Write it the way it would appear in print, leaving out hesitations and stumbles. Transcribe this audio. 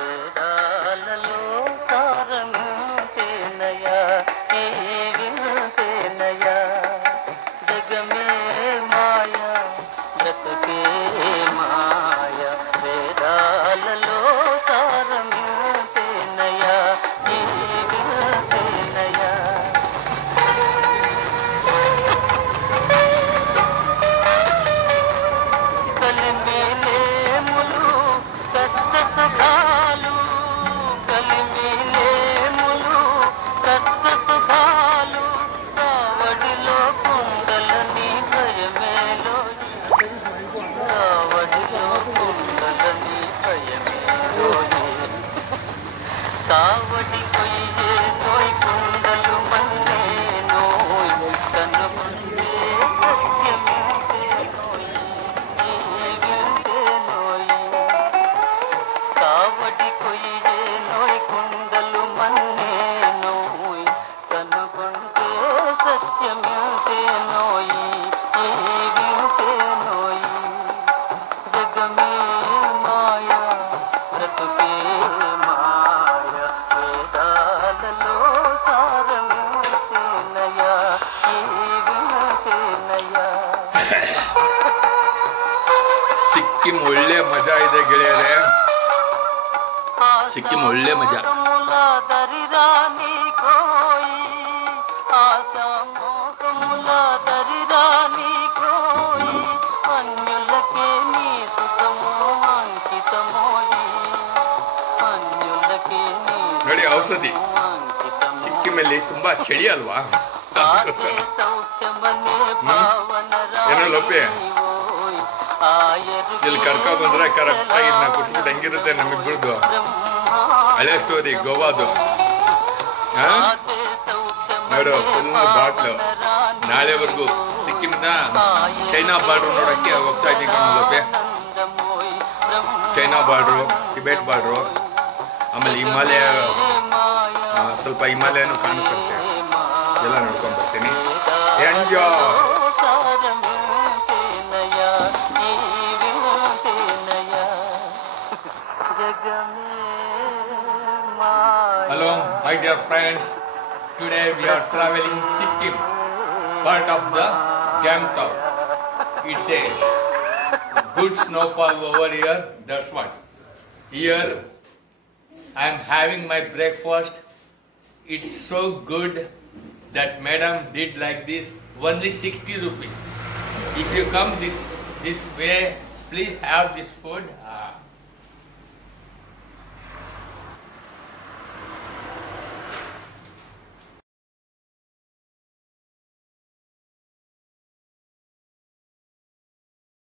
వేదాలలో సారమేనయా ఈ వింతేనయా జగమే మాయా జగకే మాయా వేదాలలో సారమేనయా ఈ వింతేనయా కలిమిలేములు కష్ట సుఖాలు కలిమిలేములు కష్ట సుఖాలు కావడిలో కుండలని భయమేలో కావడిలో కుండలని భయమేలో కావడి కొయ్యే నోయ్ కుండలు మన్నే నోయ్ కనుమందే సత్యమే కావడి కొయ్యే నోయ్ కుండలు మన్నే నోయ్ కనుగొంటే సత్యమింతే నోయ్ వింతే నోయ్ జగమే మాయా బ్రతుకే మాయా వేదాలలో సారమింతేనయా వింతేనయా ಸಿಕ್ಕಿಂ ಒಳ್ಳೆ ಮಜಾ ಇದೆ ಗೆಳೆಯರೇ. ಸಿಕ್ಕಿಂ ಒಳ್ಳೆ ಮಜಾ. ನೋಡಿ ಔಷಧಿ ಸಿಕ್ಕಿಮಲ್ಲಿ ತುಂಬಾ ಚಳಿ ಅಲ್ವಾ, ಏನೋ ಲೋಪೆ ಇಲ್ಲಿ ಕರ್ಕೊ ಬಂದ್ರೆ ಕರೆಕ್ಟ್ ಆಗಿ ನಾವು ಕುಡಿಸ್ಬಿಟ್ಟು ಹೆಂಗಿರುತ್ತೆ ನಮಗಿಬ್ರದ್ದು ಹಳೆ ಸ್ಟೋರಿ ಗೋವಾದು. ನೋಡು ಫುಲ್ ಬಾಟ್ಲು. ನಾಳೆವರೆಗೂ ಸಿಕ್ಕಿಂನ ಚೈನಾ ಬಾರ್ಡ್ರ್ ನೋಡಕ್ಕೆ ಹೋಗ್ತಾ ಇದ್ದೀವಿ ಕಣೋಲಪ್ಪೆ. ಚೈನಾ ಬಾರ್ಡ್ರು, ಟಿಬೆಟ್ ಬಾರ್ಡ್ರು, ಆಮೇಲೆ ಹಿಮಾಲಯ, ಸ್ವಲ್ಪ ಹಿಮಾಲಯನೂ ಕಾಣುತ್ತಂತೆ, ಎಲ್ಲ ನೋಡ್ಕೊಂಡು ಬರ್ತೀನಿ. Enjoy. Hello, my dear friends. Today we are traveling Sikkim, part of the Gamtok. It's a good snowfall over here. That's what. Here I am having my breakfast. It's so good that madam did like this. Only 60 rupees. If you come this way, please have this food